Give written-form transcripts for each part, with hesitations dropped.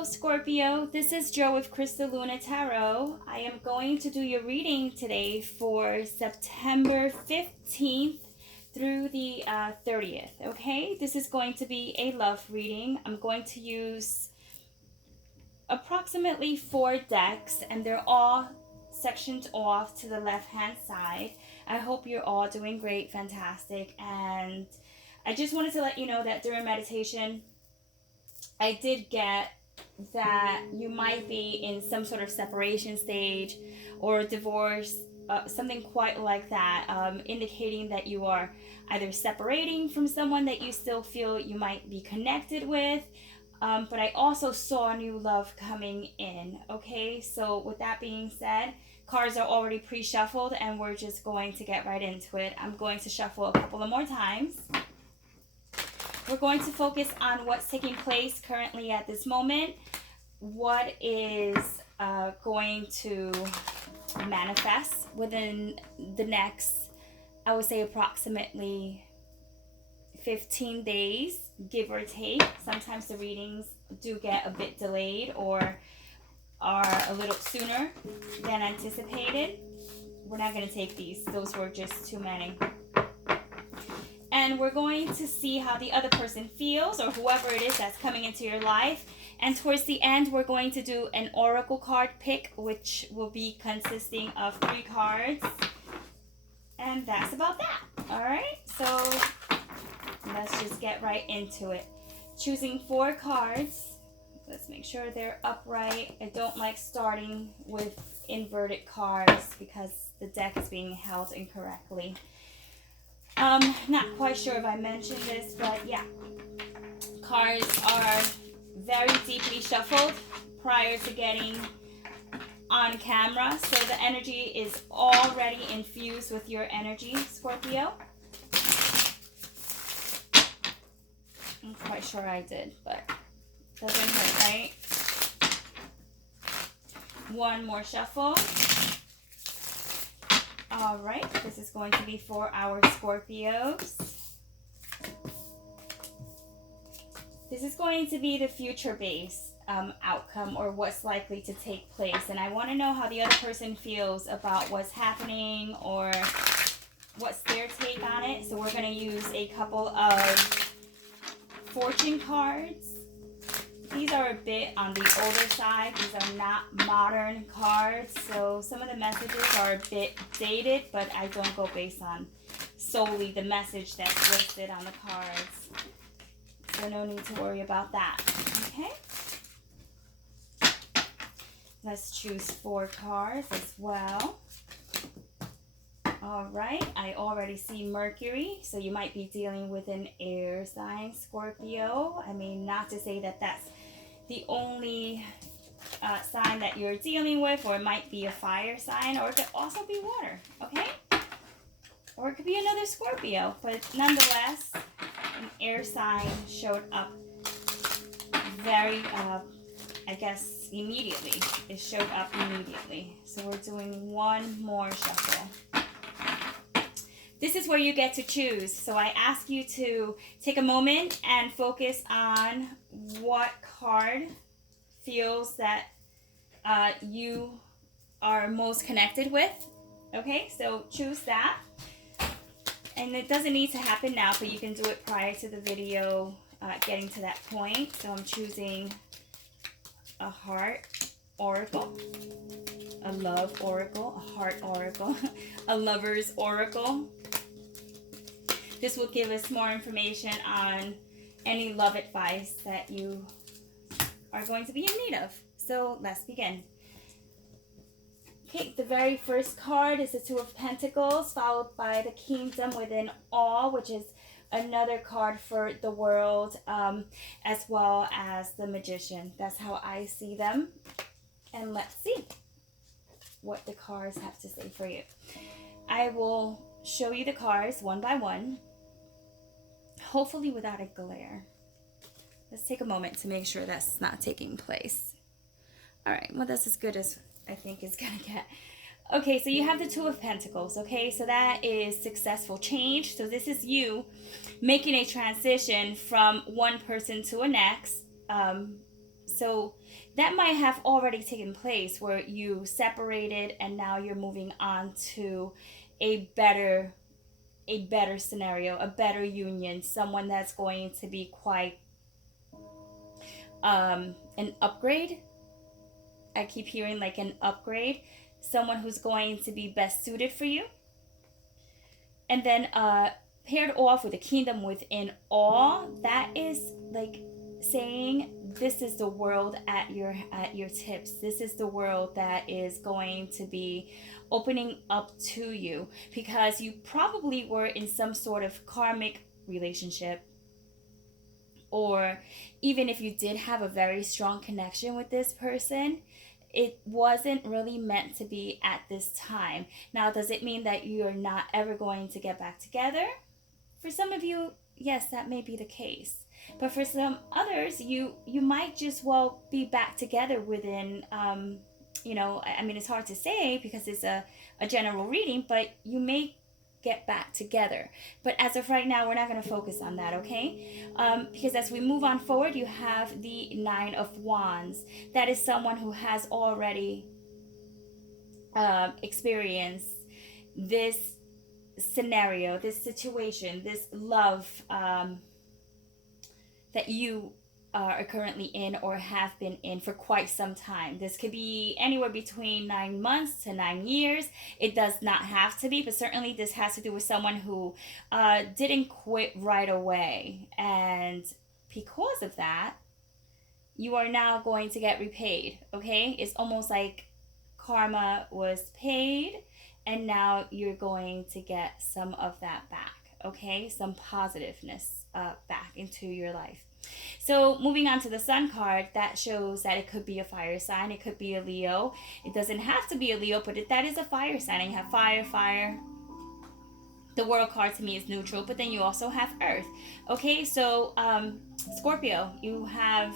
Hello Scorpio, this is Jo with Crystal Luna Tarot. I am going to do your reading today for September 15th through the 30th, okay? This is going to be a love reading. I'm going to use approximately 4 decks and they're all sectioned off to the left-hand side. I hope you're all doing great, fantastic, and I just wanted to let you know that during meditation, I did get that you might be in some sort of separation stage or divorce, something quite like that, indicating that you are either separating from someone that you still feel you might be connected with, but I also saw new love coming in, okay? So with that being said, cards are already pre-shuffled and we're just going to get right into it. I'm going to shuffle a couple of more times. We're going to focus on what's taking place currently at this moment, what is going to manifest within the next, I would say approximately 15 days, give or take. Sometimes the readings do get a bit delayed or are a little sooner than anticipated. We're not going to take these. Those were just too many. And we're going to see how the other person feels, or whoever it is that's coming into your life. And towards the end, we're going to do an oracle card pick, which will be consisting of 3 cards. And that's about that. All right, so let's just get right into it. Choosing 4 cards. Let's make sure they're upright. I don't like starting with inverted cards because the deck is being held incorrectly. Not quite sure if I mentioned this, but yeah, cards are very deeply shuffled prior to getting on camera, so the energy is already infused with your energy, Scorpio. I'm quite sure I did, but doesn't hurt, right? One more shuffle. All right, this is going to be for our Scorpios. This is going to be the future-based outcome, or what's likely to take place. And I want to know how the other person feels about what's happening or what's their take on it. So we're going to use a couple of fortune cards. These are a bit on the older side. These are not modern cards, so some of the messages are a bit dated, but I don't go based on solely the message that's listed on the cards. So no need to worry about that, okay? Let's choose 4 cards as well. All right, I already see Mercury, so you might be dealing with an air sign, Scorpio. I mean, not to say that that's the only sign that you're dealing with, or it might be a fire sign, or it could also be water, okay? Or it could be another Scorpio, but nonetheless, an air sign showed up very, I guess, immediately. It showed up immediately. So we're doing one more shuffle. This is where you get to choose. So I ask you to take a moment and focus on what card feels that you are most connected with. Okay, so choose that. And it doesn't need to happen now, but you can do it prior to the video getting to that point. So I'm choosing a heart oracle, a love oracle, a heart oracle, a lover's oracle. This will give us more information on any love advice that you are going to be in need of. So let's begin. Okay, the very first card is the 2 of Pentacles, followed by the Kingdom Within All, which is another card for the world, as well as the Magician. That's how I see them. And let's see what the cards have to say for you. I will show you the cards one by one, hopefully without a glare. Let's take a moment to make sure that's not taking place. All right, well, that's as good as I think it's gonna get. Okay, so you have the 2 of Pentacles, okay? So that is successful change. So this is you making a transition from one person to a next. So that might have already taken place where you separated and now you're moving on to a better scenario, a better union, someone that's going to be quite an upgrade. I keep hearing like an upgrade, someone who's going to be best suited for you. And then paired off with the kingdom within all, that is like saying this is the world at your tips. This is the world that is going to be opening up to you, because you probably were in some sort of karmic relationship, or even if you did have a very strong connection with this person, it wasn't really meant to be at this time. Now, does it mean that you're not ever going to get back together? For some of you, yes, that may be the case. But for some others, you might just well be back together within, I mean, it's hard to say because it's a general reading, but you may get back together. But as of right now, we're not going to focus on that, okay? Because as we move on forward, you have the Nine of Wands. That is someone who has already experienced this scenario, this situation, this love that you are currently in or have been in for quite some time. This could be anywhere between 9 months to 9 years. It does not have to be, but certainly this has to do with someone who didn't quit right away. And because of that, you are now going to get repaid, okay? It's almost like karma was paid, and now you're going to get some of that back, okay? Some positiveness back into your life. So moving on to the Sun card, that shows that it could be a fire sign. It could be a Leo. It doesn't have to be a Leo, but that is a fire sign. And you have fire. The World card to me is neutral, but then you also have Earth. Okay, so Scorpio, you have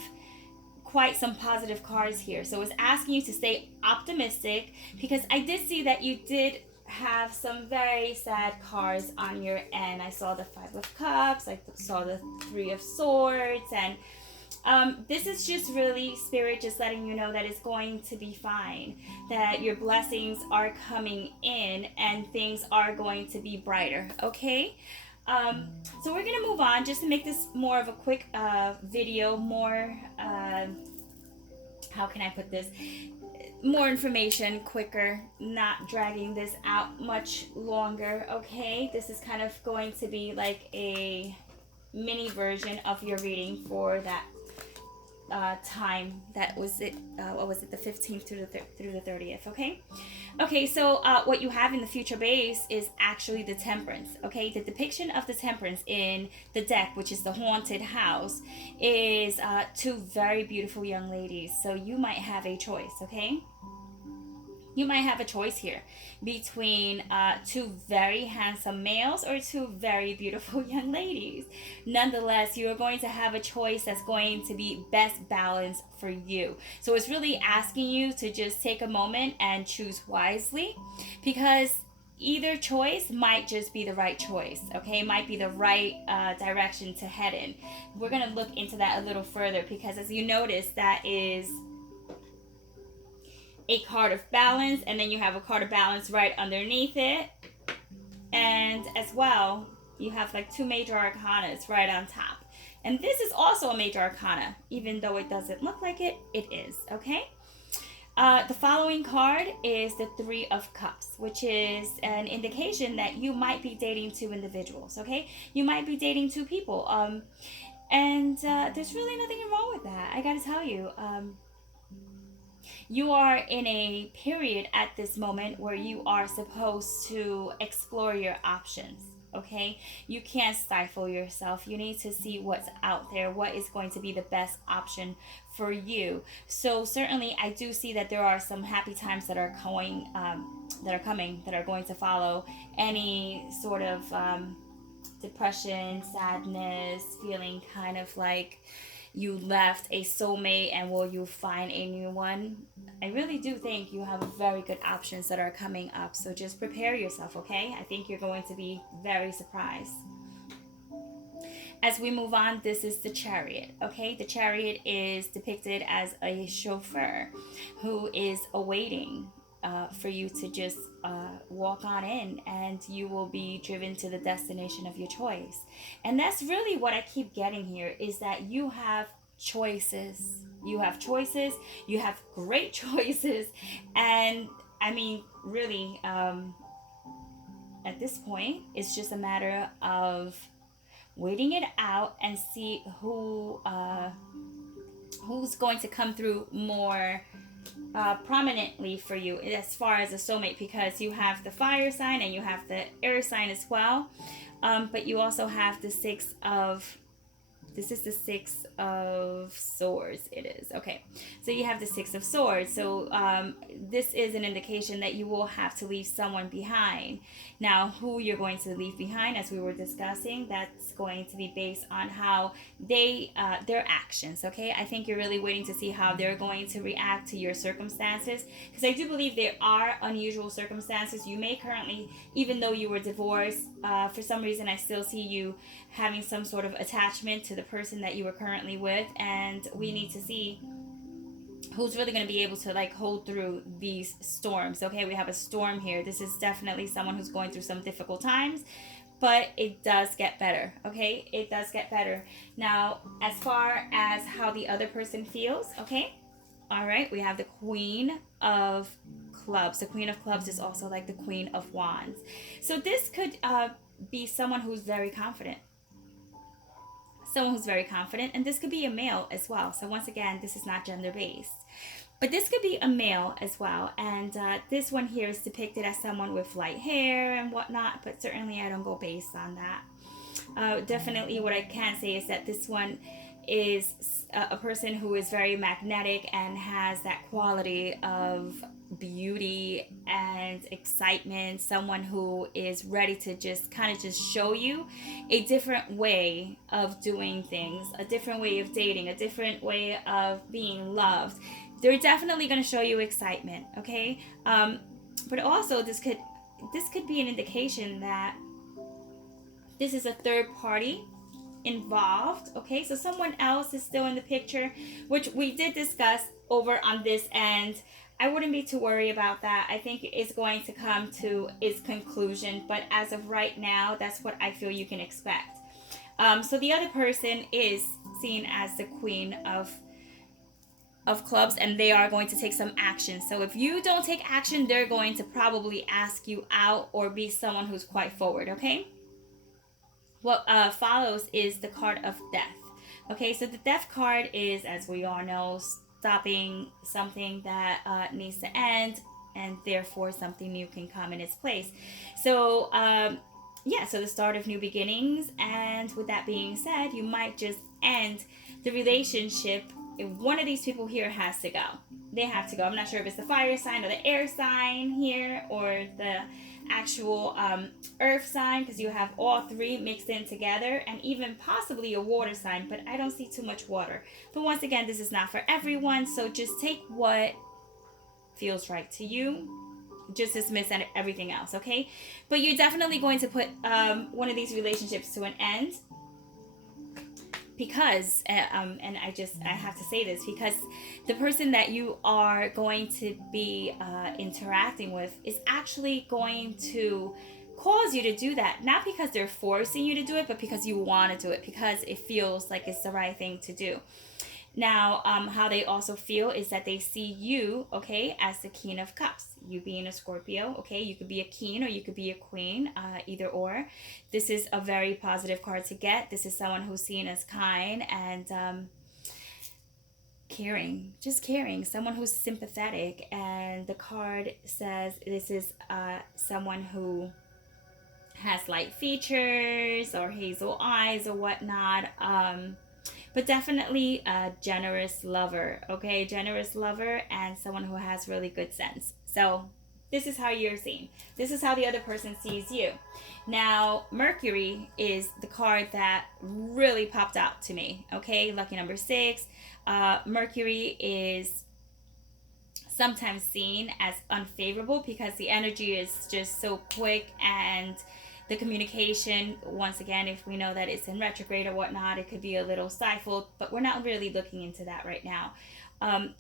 quite some positive cards here. So it's asking you to stay optimistic, because I did see that you did have some very sad cards on your end. I saw the Five of Cups, I saw the Three of Swords, and this is just really Spirit just letting you know that it's going to be fine, that your blessings are coming in and things are going to be brighter, okay? So we're gonna move on just to make this more of a quick video, more how can I put this, more information quicker, not dragging this out much longer, okay? This is kind of going to be like a mini version of your reading for that time that was it, what was it, the 15th through the 30th, okay? Okay, so what you have in the future base is actually the Temperance, okay? The depiction of the Temperance in the deck, which is the haunted house, is two very beautiful young ladies. So you might have a choice, okay? You might have a choice here between two very handsome males or two very beautiful young ladies. Nonetheless, you are going to have a choice that's going to be best balanced for you. So it's really asking you to just take a moment and choose wisely, because either choice might just be the right choice, okay? It might be the right direction to head in. We're going to look into that a little further, because as you notice, that is a card of balance, and then you have a card of balance right underneath it, and as well you have like two major arcanas right on top, and this is also a major arcana, even though it doesn't look like it, it is, okay? The following card is the Three of Cups, which is an indication that you might be dating two individuals, okay? You might be dating two people, and there's really nothing wrong with that. I gotta tell you, you are in a period at this moment where you are supposed to explore your options, okay? You can't stifle yourself. You need to see what's out there, what is going to be the best option for you. So certainly I do see that there are some happy times that are coming, that are going to follow any sort of depression, sadness, feeling kind of like you left a soulmate and will you find a new one. I really do think you have very good options that are coming up, so just prepare yourself, okay? I think you're going to be very surprised. As we move on, this is the Chariot. Okay, the Chariot is depicted as a chauffeur who is awaiting for you to just walk on in, and you will be driven to the destination of your choice. And that's really what I keep getting here, is that you have choices. You have choices. You have great choices. And I mean, really, at this point, it's just a matter of waiting it out and see who's going to come through more prominently for you as far as a soulmate, because you have the fire sign and you have the air sign as well, but you also have the this is the Six of Swords. It is. Okay. So you have the Six of Swords. So this is an indication that you will have to leave someone behind. Now, who you're going to leave behind, as we were discussing, that's going to be based on how their actions. Okay. I think you're really waiting to see how they're going to react to your circumstances, because I do believe there are unusual circumstances. You may currently, even though you were divorced, for some reason I still see you having some sort of attachment to the person that you were currently with, and we need to see who's really going to be able to like hold through these storms. Okay, we have a storm here. This is definitely someone who's going through some difficult times, but it does get better. Okay, it does get better. Now, as far as how the other person feels, okay, all right, we have the Queen of Clubs. The Queen of Clubs is also like the Queen of Wands. So this could be someone who's very confident. Someone who's very confident, and this could be a male as well. So once again, this is not gender based, but this could be a male as well. And this one here is depicted as someone with light hair and whatnot, but certainly I don't go based on that. Definitely what I can say is that this one is a person who is very magnetic and has that quality of beauty and excitement, someone who is ready to just kind of just show you a different way of doing things, a different way of dating, a different way of being loved. They're definitely going to show you excitement, okay? But also this could be an indication that this is a third party involved. Okay, so someone else is still in the picture, which we did discuss over on this end. I wouldn't be too worried about that. I think it's going to come to its conclusion, but as of right now, that's what I feel you can expect. So the other person is seen as the Queen of Clubs, and they are going to take some action. So if you don't take action, they're going to probably ask you out or be someone who's quite forward. Okay, what follows is the card of Death. Okay, so the Death card is, as we all know, stopping something that needs to end, and therefore something new can come in its place. So so the start of new beginnings. And with that being said, you might just end the relationship. If one of these people here has to go, they have to go. I'm not sure if it's the fire sign or the air sign here, or the actual earth sign, because you have all three mixed in together, and even possibly a water sign, but I don't see too much water. But once again, this is not for everyone, so just take what feels right to you. Just dismiss everything else, okay? But you're definitely going to put one of these relationships to an end, because and I have to say this, because the person that you are going to be interacting with is actually going to cause you to do that, not because they're forcing you to do it, but because you want to do it, because it feels like it's the right thing to do. Now, how they also feel is that they see you, okay, as the King of Cups. You being a Scorpio, okay, you could be a king or you could be a queen, either or. This is a very positive card to get. This is someone who's seen as kind and caring, just caring, someone who's sympathetic. And the card says this is someone who has light features or hazel eyes or whatnot. But definitely a generous lover, okay? Generous lover and someone who has really good sense. So this is how you're seen. This is how the other person sees you. Now, Mercury is the card that really popped out to me, okay? Lucky number 6. Mercury is sometimes seen as unfavorable because the energy is just so quick and The communication, once again, if we know that it's in retrograde or whatnot, it could be a little stifled, but we're not really looking into that right now.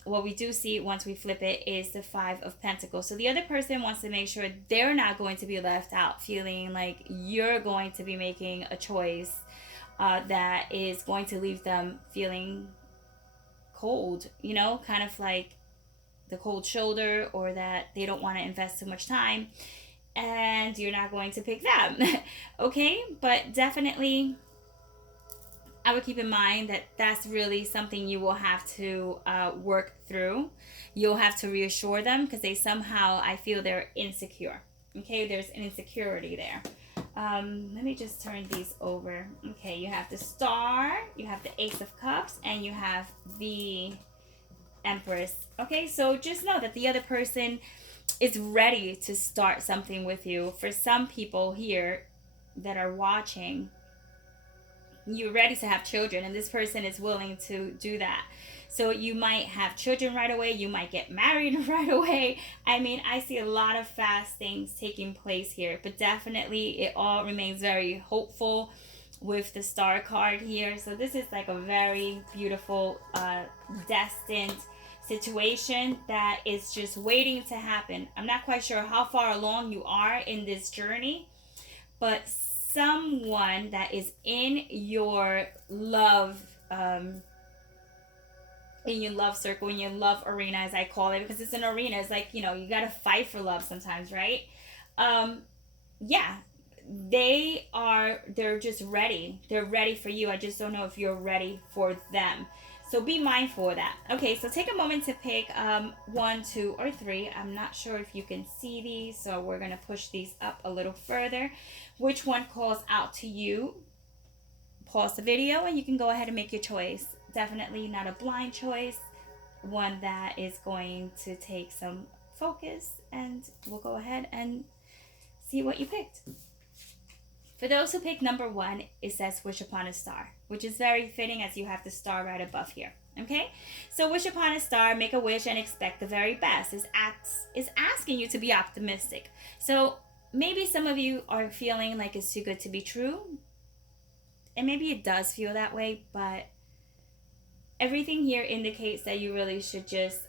What we do see once we flip it is the Five of Pentacles. So the other person wants to make sure they're not going to be left out, feeling like you're going to be making a choice that is going to leave them feeling cold, you know, kind of like the cold shoulder, or that they don't want to invest too much time and you're not going to pick them. Okay, but definitely I would keep in mind that that's really something you will have to work through. You'll have to reassure them because they somehow, I feel they're insecure. Okay, there's an insecurity there. Let me just turn these over. Okay, you have the Star, you have the Ace of Cups, and you have the Empress. Okay, so just know that the other person is ready to start something with you. For some people here that are watching, you're ready to have children, and this person is willing to do that. So you might have children right away, you might get married right away. I mean, I see a lot of fast things taking place here, but definitely it all remains very hopeful with the Star card here. So this is like a very beautiful destined situation that is just waiting to happen. I'm not quite sure how far along you are in this journey, but someone that is in your love circle, in your love arena, as I call it, because it's an arena. It's like, you know, you gotta fight for love sometimes, right? Yeah, they're just ready. They're ready for you. I just don't know if you're ready for them. So be mindful of that. Okay, so take a moment to pick 1, 2, or 3. I'm not sure if you can see these, so we're going to push these up a little further. Which one calls out to you? Pause the video and you can go ahead and make your choice. Definitely not a blind choice. One that is going to take some focus, and we'll go ahead and see what you picked. For those who pick number 1, it says wish upon a star, which is very fitting as you have the star right above here. Okay, so wish upon a star, make a wish and expect the very best. Is asking you to be optimistic. So maybe some of you are feeling like it's too good to be true, and maybe it does feel that way, but everything here indicates that you really should just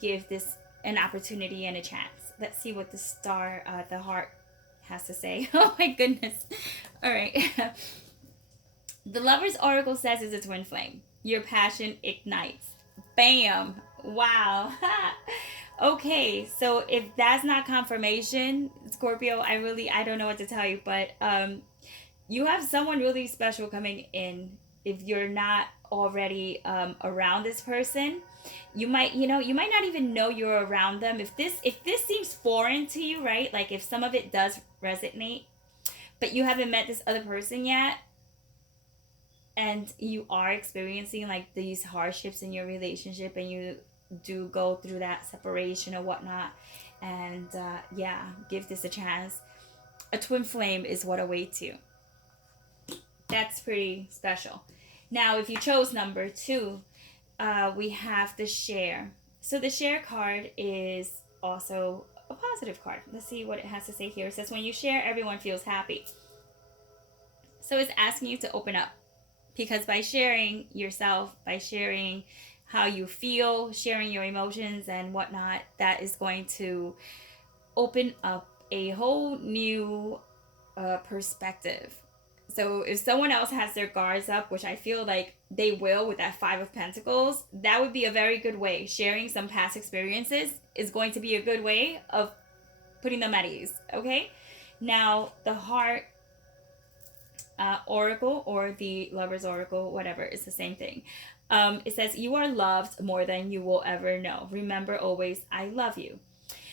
give this an opportunity and a chance. Let's see what the star, the heart, has to say. Oh my goodness. All right. The Lover's Oracle says it's a twin flame. Your passion ignites. Bam. Wow. Okay, so if that's not confirmation, Scorpio, I don't know what to tell you, but you have someone really special coming in. If you're not already around this person, you might not even know you're around them. If this seems foreign to you, right? Like if some of it does resonate, but you haven't met this other person yet, and you are experiencing like these hardships in your relationship, and you do go through that separation or whatnot, and give this a chance. A twin flame is what awaits you. That's pretty special. Now, if you chose number 2, we have the share. So the share card is also a positive card. Let's see what it has to say here. It says, when you share, everyone feels happy. So it's asking you to open up, because by sharing yourself, by sharing how you feel, sharing your emotions and whatnot, that is going to open up a whole new perspective. So if someone else has their guards up, which I feel like they will with that 5 of Pentacles, that would be a very good way. Sharing some past experiences is going to be a good way of putting them at ease, okay? Now, the Heart Oracle, or the Lover's Oracle, whatever, it's the same thing. It says, you are loved more than you will ever know. Remember always, I love you.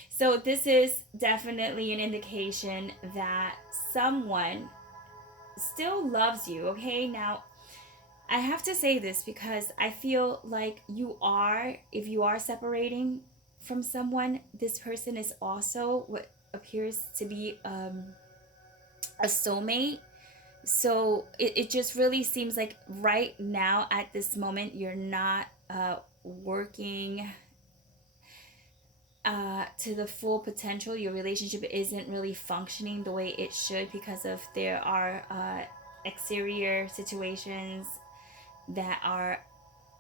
So this is definitely an indication that someone still loves you, okay? Now, I have to say this because I feel like if you are separating from someone, this person is also what appears to be a soulmate. So it just really seems like right now at this moment you're not working to the full potential. Your relationship isn't really functioning the way it should because of there are exterior situations that are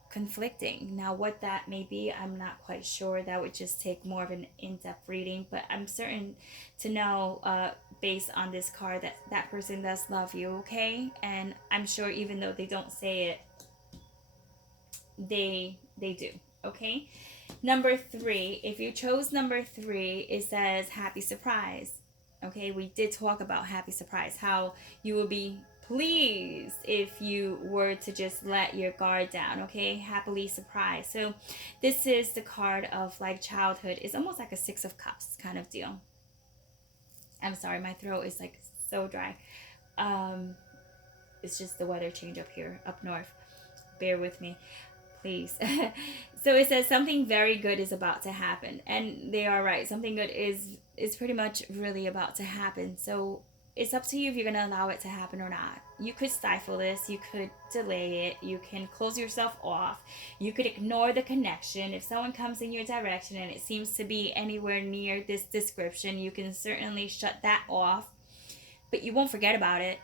conflicting. Now, what that may be, I'm not quite sure. That would just take more of an in-depth reading, but I'm certain to know, based on this card, that that person does love you, okay? And I'm sure even though they don't say it, they do, okay? Number 3, if you chose number 3, it says happy surprise. Okay, we did talk about happy surprise, how you will be pleased if you were to just let your guard down. Okay, happily surprised. So this is the card of like childhood. It's almost like a 6 of cups kind of deal. I'm sorry, my throat is like so dry. It's just the weather change up here up north. Bear with me, please. So it says something very good is about to happen, and they are right. Something good is pretty much really about to happen. So it's up to you if you're going to allow it to happen or not. You could stifle this, you could delay it, you can close yourself off, you could ignore the connection. If someone comes in your direction and it seems to be anywhere near this description, you can certainly shut that off, but you won't forget about it.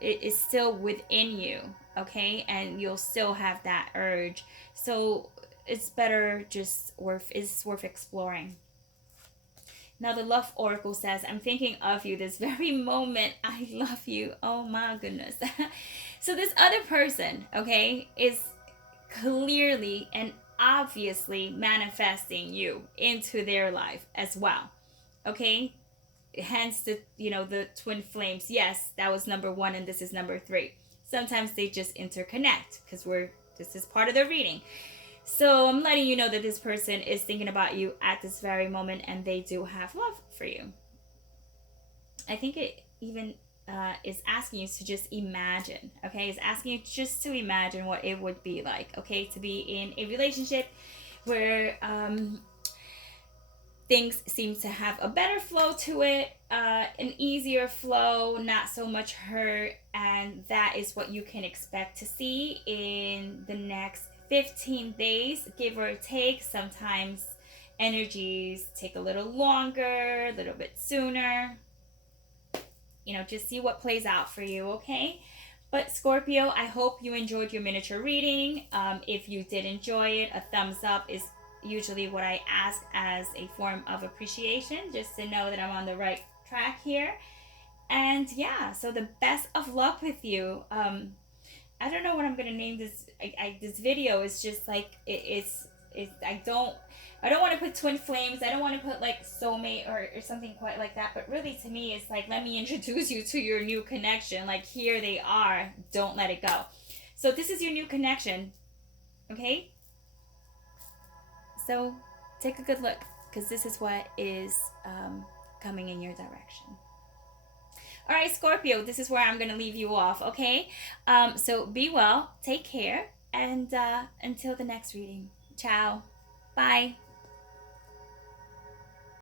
It is still within you, okay? And you'll still have that urge. So it's better, it's worth exploring. Now the Love Oracle says, I'm thinking of you this very moment. I love you. Oh my goodness. So this other person, okay, is clearly and obviously manifesting you into their life as well. Okay? Hence the twin flames. Yes, that was number 1 and this is number 3. Sometimes they just interconnect because this is part of the reading. So I'm letting you know that this person is thinking about you at this very moment, and they do have love for you. I think it even is asking you to just imagine, okay? It's asking you just to imagine what it would be like, okay, to be in a relationship where things seem to have a better flow to it, an easier flow, not so much hurt, and that is what you can expect to see in the next 15 days, give or take. Sometimes energies take a little longer, a little bit sooner. Just see what plays out for you, okay? But Scorpio, I hope you enjoyed your miniature reading. If you did enjoy it, a thumbs up is usually what I ask as a form of appreciation, just to know that I'm on the right track here. And yeah, so the best of luck with you. I don't know what I'm gonna name this. This video is just like I don't want to put twin flames. I don't want to put like soulmate or something quite like that. But really, to me, it's like, let me introduce you to your new connection. Like, here they are. Don't let it go. So this is your new connection. Okay. So take a good look, because this is what is coming in your direction. All right, Scorpio, this is where I'm going to leave you off, okay? So be well, take care, and until the next reading. Ciao. Bye.